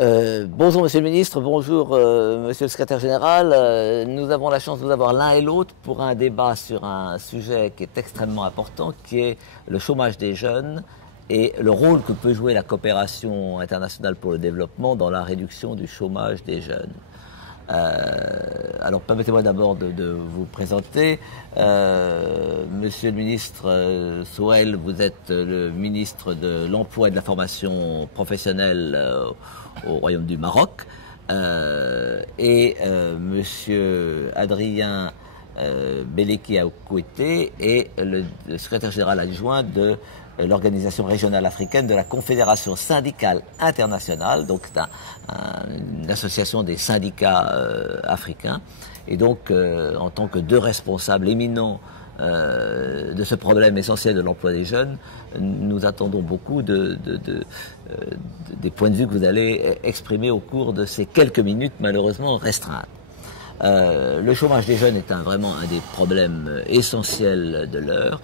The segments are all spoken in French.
Bonjour Monsieur le Ministre, bonjour Monsieur le Secrétaire Général. Nous avons la chance de vous avoir l'un et l'autre pour un débat sur un sujet qui est extrêmement important, qui est le chômage des jeunes et le rôle que peut jouer la coopération internationale pour le développement dans la réduction du chômage des jeunes. Alors permettez-moi d'abord de vous présenter. Monsieur le ministre Souheil, vous êtes le ministre de l'Emploi et de la Formation professionnelle au Royaume du Maroc. Monsieur Adrien Beleki Aoukwete est le secrétaire général adjoint de l'Organisation régionale africaine de la Confédération syndicale internationale, donc c'est une association des syndicats africains. Et donc, en tant que deux responsables éminents de ce problème essentiel de l'emploi des jeunes, nous attendons beaucoup des points de vue que vous allez exprimer au cours de ces quelques minutes malheureusement restreintes. Le chômage des jeunes est vraiment un des problèmes essentiels de l'heure.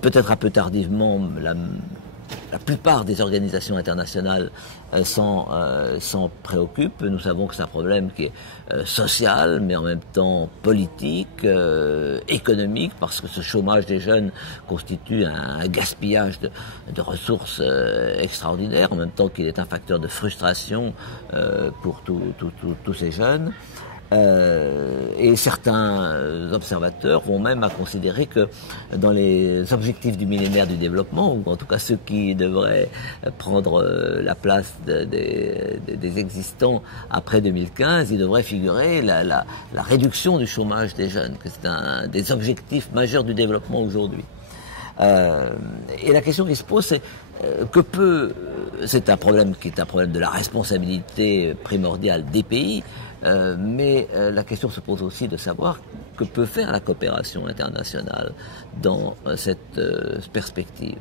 Peut-être un peu tardivement, la plupart des organisations internationales s'en préoccupent. Nous savons que c'est un problème qui est social, mais en même temps politique, économique, parce que ce chômage des jeunes constitue un gaspillage de ressources extraordinaires, en même temps qu'il est un facteur de frustration pour tous ces jeunes. Et certains observateurs vont même à considérer que dans les objectifs du millénaire du développement, ou en tout cas ceux qui devraient prendre la place des existants après 2015, il devrait figurer la réduction du chômage des jeunes, que c'est un des objectifs majeurs du développement aujourd'hui. Et la question qui se pose, c'est c'est un problème qui est un problème de la responsabilité primordiale des pays, mais la question se pose aussi de savoir que peut faire la coopération internationale dans cette perspective.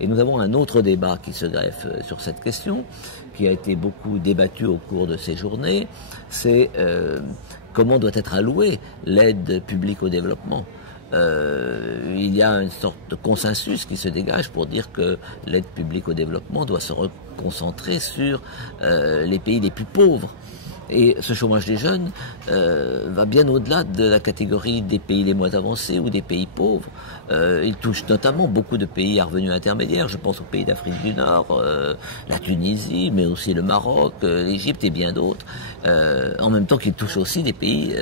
Et nous avons un autre débat qui se greffe sur cette question, qui a été beaucoup débattu au cours de ces journées, c'est comment doit être allouée l'aide publique au développement. Il y a une sorte de consensus qui se dégage pour dire que l'aide publique au développement doit se reconcentrer sur les pays les plus pauvres. Et ce chômage des jeunes va bien au-delà de la catégorie des pays les moins avancés ou des pays pauvres. Il touche notamment beaucoup de pays à revenus intermédiaires. Je pense aux pays d'Afrique du Nord, la Tunisie, mais aussi le Maroc, l'Égypte et bien d'autres. En même temps qu'il touche aussi des pays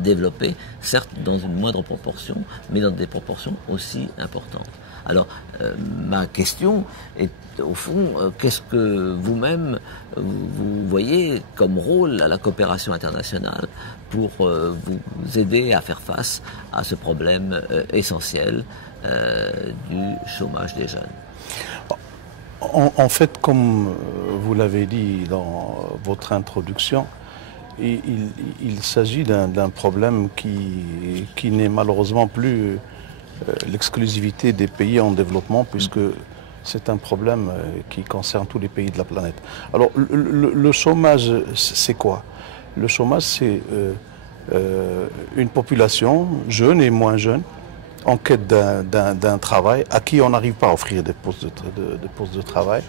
développés, certes dans une moindre proportion, mais dans des proportions aussi importantes. Alors, ma question est, au fond, qu'est-ce que vous-même, vous voyez comme rôle à la coopération internationale pour vous aider à faire face à ce problème essentiel du chômage des jeunes? En fait, comme vous l'avez dit dans votre introduction, il s'agit d'un problème qui n'est malheureusement plus l'exclusivité des pays en développement, puisque c'est un problème qui concerne tous les pays de la planète. Alors, le chômage, c'est quoi? Le chômage, c'est une population jeune et moins jeune en quête d'un travail à qui on n'arrive pas à offrir des postes de travail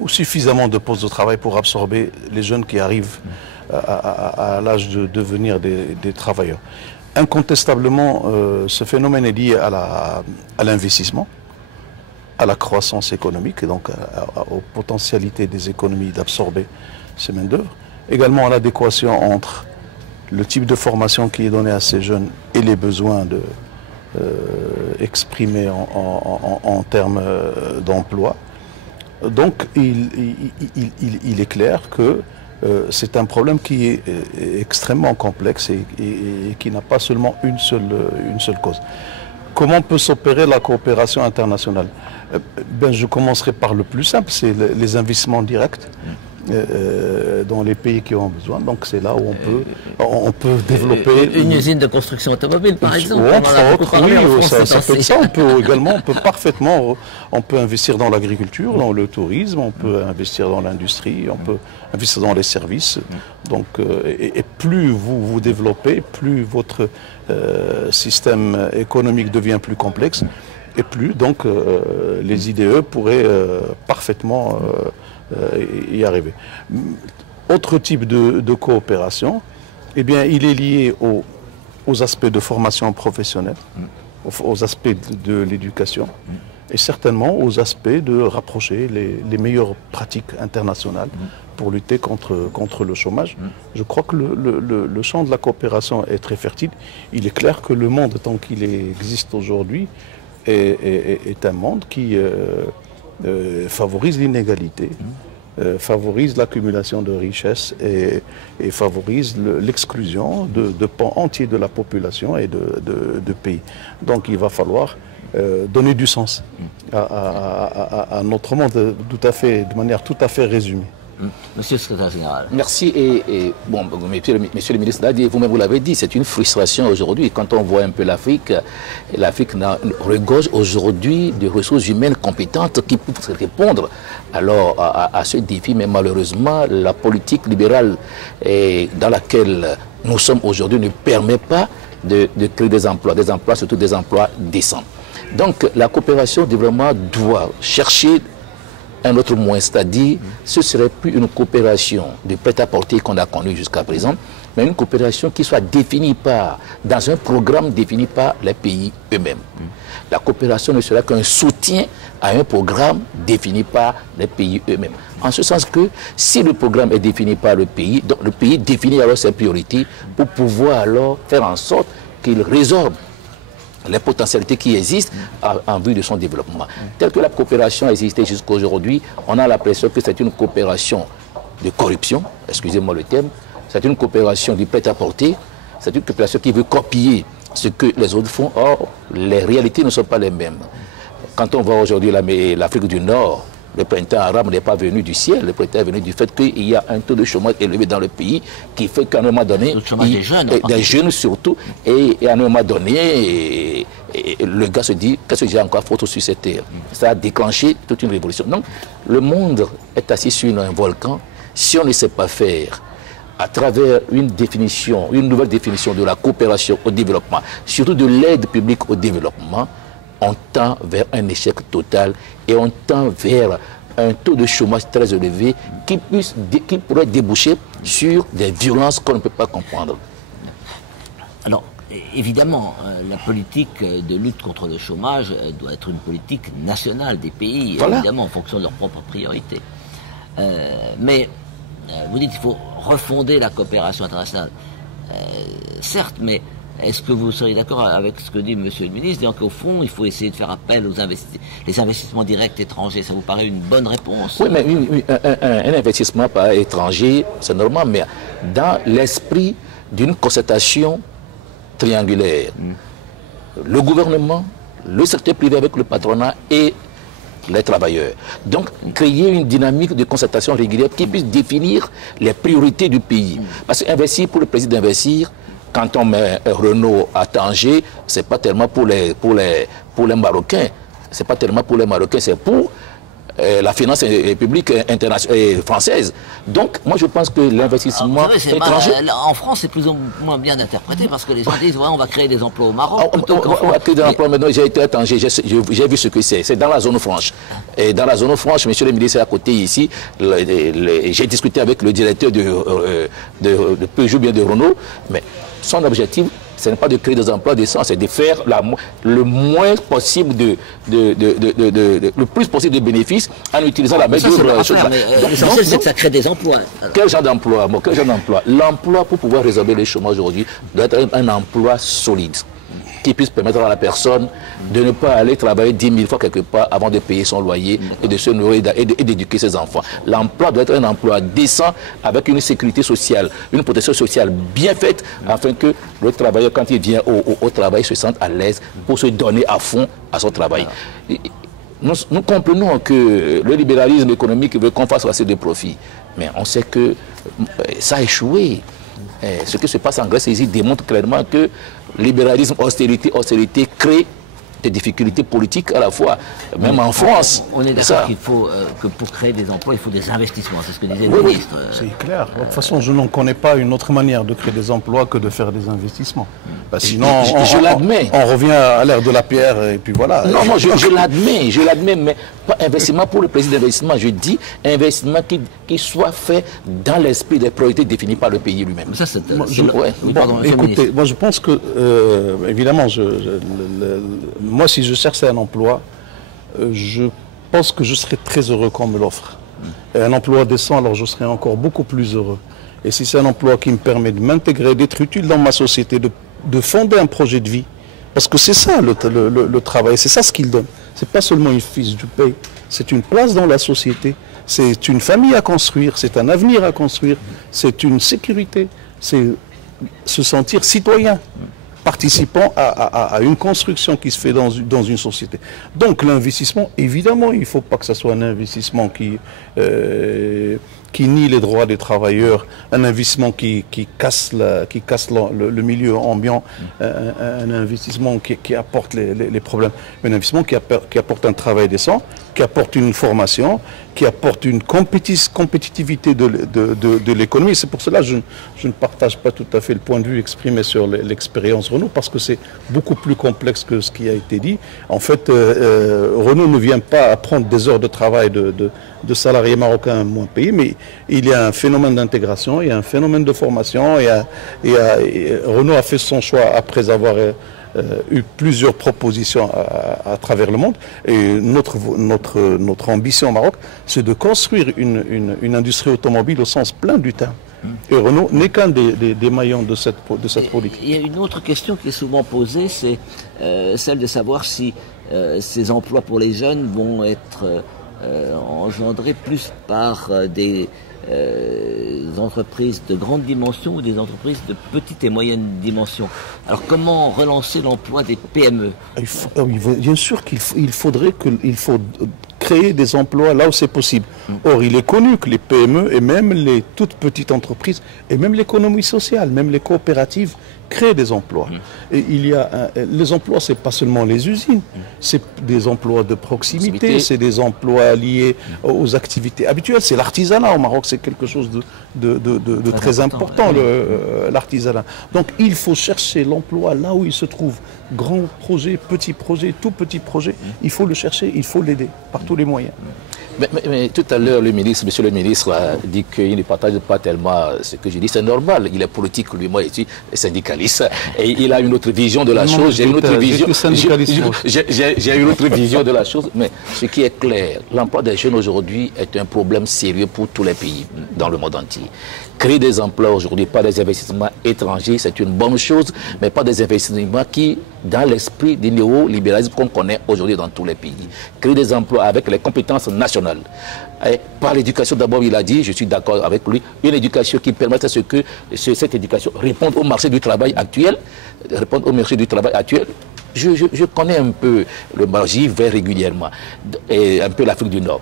ou suffisamment de postes de travail pour absorber les jeunes qui arrivent à l'âge de devenir des travailleurs. Incontestablement, ce phénomène est lié à l'investissement, à la croissance économique et donc aux potentialités des économies d'absorber ces main-d'œuvre. Également à l'adéquation entre le type de formation qui est donné à ces jeunes et les besoins exprimés en termes d'emploi. Donc il est clair que c'est un problème qui est extrêmement complexe et qui n'a pas seulement une seule cause. Comment peut s'opérer la coopération internationale? Je commencerai par le plus simple, c'est les investissements directs dans les pays qui ont besoin. Donc c'est là où on peut développer une usine de construction automobile, par exemple. Entre autres, oui, ça peut être ça. On peut investir dans l'agriculture, dans le tourisme, on peut investir dans l'industrie, on peut investir dans les services. Donc, et plus vous développez, plus votre système économique devient plus complexe. et plus, donc les IDE pourraient parfaitement y arriver. Autre type de coopération, eh bien, il est lié aux aspects de formation professionnelle, aux aspects de l'éducation, et certainement aux aspects de rapprocher les meilleures pratiques internationales pour lutter contre le chômage. Je crois que le champ de la coopération est très fertile. Il est clair que le monde tant qu'il existe aujourd'hui est un monde qui favorise l'inégalité, favorise l'accumulation de richesses et favorise l'exclusion de pans entiers de la population et de pays. Donc il va falloir donner du sens à notre monde de manière tout à fait résumée. Monsieur le secrétaire général. Merci. Et bon, monsieur le ministre l'a dit, vous-même vous l'avez dit, c'est une frustration aujourd'hui. Quand on voit un peu l'Afrique regorge aujourd'hui de ressources humaines compétentes qui peuvent répondre alors à ce défi. Mais malheureusement, la politique libérale dans laquelle nous sommes aujourd'hui ne permet pas de créer des emplois, surtout des emplois décents. Donc la coopération de développement doit chercher un autre moyen, c'est-à-dire ce ne serait plus une coopération de prêt-à-porter qu'on a connue jusqu'à présent, mais une coopération qui soit définie dans un programme défini par les pays eux-mêmes. La coopération ne sera qu'un soutien à un programme défini par les pays eux-mêmes. En ce sens que si le programme est défini par le pays, donc le pays définit alors ses priorités pour pouvoir alors faire en sorte qu'il résorbe les potentialités qui existent en vue de son développement. Telle que la coopération a existé jusqu'à aujourd'hui, on a l'impression que c'est une coopération de corruption, excusez-moi le terme, c'est une coopération du prêt-à-porter, c'est une coopération qui veut copier ce que les autres font. Or, les réalités ne sont pas les mêmes. Quand on voit aujourd'hui l'Afrique du Nord, le printemps arabe n'est pas venu du ciel, le printemps est venu du fait qu'il y a un taux de chômage élevé dans le pays qui fait qu'à un moment donné, des jeunes surtout, et à un moment donné, le gars se dit, qu'est-ce que j'ai encore faute sur cette terre? Ça a déclenché toute une révolution. Donc, le monde est assis sur un volcan. Si on ne sait pas faire, à travers une nouvelle définition de la coopération au développement, surtout de l'aide publique au développement, on tend vers un échec total et on tend vers un taux de chômage très élevé qui pourrait déboucher sur des violences qu'on ne peut pas comprendre. Alors, évidemment, la politique de lutte contre le chômage doit être une politique nationale des pays, voilà, évidemment, en fonction de leurs propres priorités. Mais, vous dites qu'il faut refonder la coopération internationale. Certes, mais est-ce que vous seriez d'accord avec ce que dit Monsieur le ministre, disant qu'au fond, il faut essayer de faire appel aux les investissements directs étrangers? Ça vous paraît une bonne réponse? Oui, mais un investissement par étranger, c'est normal, mais dans l'esprit d'une concertation triangulaire, le gouvernement, le secteur privé avec le patronat et les travailleurs. Donc, créer une dynamique de concertation régulière qui puisse définir les priorités du pays. Parce qu'investir, pour le président d'investir, quand on met Renault à Tanger, ce n'est pas tellement pour les Marocains. Ce n'est pas tellement pour les Marocains, c'est pour la finance publique française. Donc, moi, je pense que l'investissement étranger... En France, c'est plus ou moins bien interprété parce que les gens disent, ouais, on va créer des emplois au Maroc. On va créer des emplois, mais non, j'ai été à Tanger, j'ai vu ce que c'est. C'est dans la zone franche. Et dans la zone franche, monsieur le ministre est à côté ici. J'ai discuté avec le directeur de Peugeot, bien de Renault, mais son objectif, ce n'est pas de créer des emplois décents, c'est de faire le moins possible le plus possible de bénéfices en utilisant la main-d'œuvre. L'essentiel, c'est que ça crée des emplois. Quel genre d'emploi? L'emploi, pour pouvoir résorber les chômages aujourd'hui, doit être un emploi solide, qui puisse permettre à la personne de ne pas aller travailler 10 000 fois quelque part avant de payer son loyer et de se nourrir et d'éduquer ses enfants. L'emploi doit être un emploi décent avec une sécurité sociale, une protection sociale bien faite afin que le travailleur, quand il vient au travail, se sente à l'aise pour se donner à fond à son travail. Nous comprenons que le libéralisme économique veut qu'on fasse assez de profit, mais on sait que ça a échoué. Ce qui se passe en Grèce ici démontre clairement que libéralisme, austérité crée des difficultés politiques à la fois, même en France. On est d'accord qu'il faut que pour créer des emplois, il faut des investissements, c'est ce que disait le ministre. C'est clair. De toute façon, je n'en connais pas une autre manière de créer des emplois que de faire des investissements. Sinon, je l'admets. On revient à l'ère de la pierre et puis voilà. Non, moi je l'admets, mais pas investissement pour le plaisir d'investissement. Je dis investissement qui soit fait dans l'esprit des priorités définies par le pays lui-même. Ça, c'est écoutez, moi je pense que, évidemment, moi si je cherchais un emploi, je pense que je serais très heureux qu'on me l'offre. Et un emploi décent, alors je serais encore beaucoup plus heureux. Et si c'est un emploi qui me permet de m'intégrer, d'être utile dans ma société, de fonder un projet de vie, parce que c'est ça le travail, c'est ça ce qu'il donne. C'est pas seulement une fiche de paye, c'est une place dans la société, c'est une famille à construire, c'est un avenir à construire, c'est une sécurité, c'est se sentir citoyen, participant à une construction qui se fait dans une société. Donc l'investissement, évidemment, il ne faut pas que ce soit un investissement qui nie les droits des travailleurs, un investissement qui casse le milieu ambiant, un investissement qui apporte les problèmes, un investissement qui apporte un travail décent, qui apporte une formation, qui apporte une compétitivité de l'économie. C'est pour cela que je ne partage pas tout à fait le point de vue exprimé sur l'expérience Renault, parce que c'est beaucoup plus complexe que ce qui a été dit. En fait, Renault ne vient pas apprendre des heures de travail de salariés marocains moins payés, mais il y a un phénomène d'intégration, il y a un phénomène de formation, Renault a fait son choix après avoir eu plusieurs propositions à travers le monde. Et notre ambition au Maroc, c'est de construire une industrie automobile au sens plein du terme. Et Renault n'est qu'un des maillons de cette politique. Il y a une autre question qui est souvent posée, c'est celle de savoir si ces emplois pour les jeunes vont être engendrés plus par des entreprises de grande dimension ou des entreprises de petite et moyenne dimension. Alors comment relancer l'emploi des PME? Bien sûr qu'il faut créer des emplois là où c'est possible. Or, il est connu que les PME et même les toutes petites entreprises et même l'économie sociale, même les coopératives créent des emplois. Et les emplois, c'est pas seulement les usines, c'est des emplois de proximité, c'est des emplois liés aux activités habituelles. C'est l'artisanat au Maroc, c'est quelque chose de très important, l'artisanat. Donc, il faut chercher l'emploi là où il se trouve. Grand projet, petit projet, tout petit projet, il faut le chercher, il faut l'aider par tous les moyens. Mais tout à l'heure, monsieur le ministre a dit qu'il ne partage pas tellement ce que j'ai dit. C'est normal, il est politique, lui, moi, je suis syndicaliste. Et il a une autre vision de la chose. J'ai une autre vision. J'ai une autre vision de la chose. Mais ce qui est clair, l'emploi des jeunes aujourd'hui est un problème sérieux pour tous les pays dans le monde entier. Créer des emplois aujourd'hui par des investissements étrangers, c'est une bonne chose, mais pas des investissements qui, dans l'esprit du néolibéralisme qu'on connaît aujourd'hui dans tous les pays. Créer des emplois avec les compétences nationales. Et par l'éducation, d'abord, il a dit, je suis d'accord avec lui, une éducation qui permette à ce que cette éducation réponde au marché du travail actuel. Je connais un peu le Maroc, j'y vais régulièrement, et un peu l'Afrique du Nord,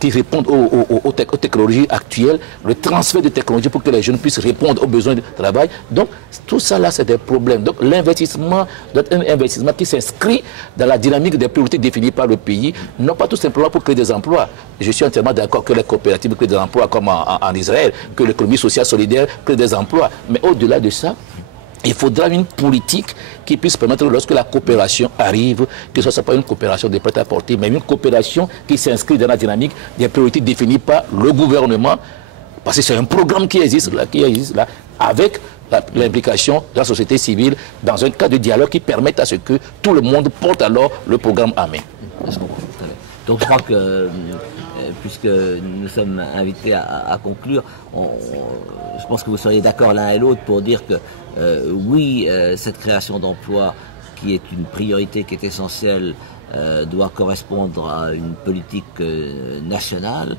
qui répondent aux technologies actuelles, le transfert de technologies pour que les jeunes puissent répondre aux besoins du travail. Donc, tout ça là, c'est des problèmes. Donc, l'investissement doit être un investissement qui s'inscrit dans la dynamique des priorités définies par le pays, non pas tout simplement pour créer des emplois. Je suis entièrement d'accord que les coopératives créent des emplois comme en Israël, que l'économie sociale solidaire crée des emplois. Mais au-delà de ça, il faudra une politique qui puisse permettre, lorsque la coopération arrive, que ce ne soit pas une coopération de prêt-à-porter, mais une coopération qui s'inscrit dans la dynamique des priorités définies par le gouvernement, parce que c'est un programme qui existe là avec l'implication de la société civile dans un cadre de dialogue qui permette à ce que tout le monde porte alors le programme en main. Donc je crois que, puisque nous sommes invités à conclure, je pense que vous seriez d'accord l'un et l'autre pour dire que oui, cette création d'emplois qui est une priorité, qui est essentielle, doit correspondre à une politique nationale,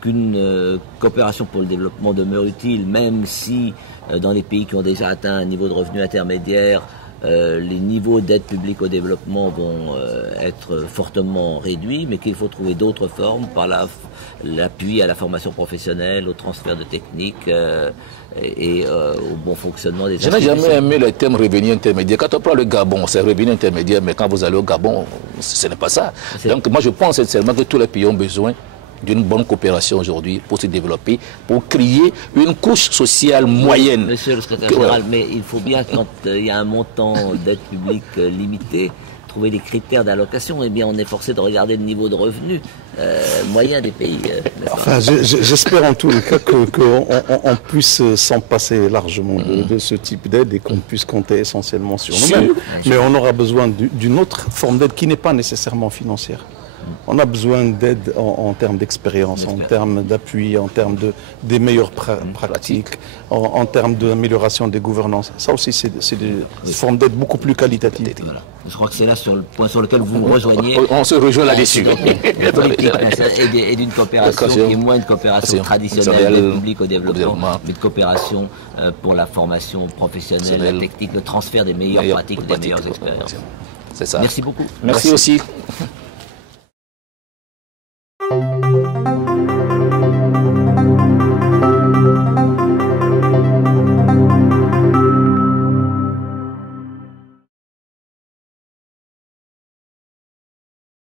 qu'une coopération pour le développement demeure utile, même si dans les pays qui ont déjà atteint un niveau de revenu intermédiaire, les niveaux d'aide publique au développement vont être fortement réduits, mais qu'il faut trouver d'autres formes par l'appui à la formation professionnelle, au transfert de techniques et au bon fonctionnement des institutions. Je n'ai jamais aimé le terme revenu intermédiaire. Quand on prend le Gabon, c'est revenu intermédiaire, mais quand vous allez au Gabon, ce n'est pas ça. Donc moi je pense sincèrement que tous les pays ont besoin d'une bonne coopération aujourd'hui pour se développer, pour créer une couche sociale moyenne. Monsieur le secrétaire général, mais il faut bien, quand il y a un montant d'aide publique limité, trouver les critères d'allocation, eh bien on est forcé de regarder le niveau de revenu moyen des pays. Enfin, j'espère en tous les cas qu'on puisse s'en passer largement de ce type d'aide et qu'on puisse compter essentiellement sur nous-mêmes. Mais on aura besoin d'une autre forme d'aide qui n'est pas nécessairement financière. On a besoin d'aide en termes d'expérience, en termes d'appui, en termes des meilleures pratiques, en termes d'amélioration des gouvernances. Ça aussi, c'est des formes d'aide beaucoup plus qualitatives. Voilà. Je crois que c'est là sur le point sur lequel vous me rejoignez. On se rejoint là-dessus. Et d'une coopération qui est moins une coopération traditionnelle d'aide publique au développement, mais de coopération pour la formation professionnelle, la technique, le transfert des meilleures pratiques, des meilleures expériences. C'est ça. Merci beaucoup. Merci aussi.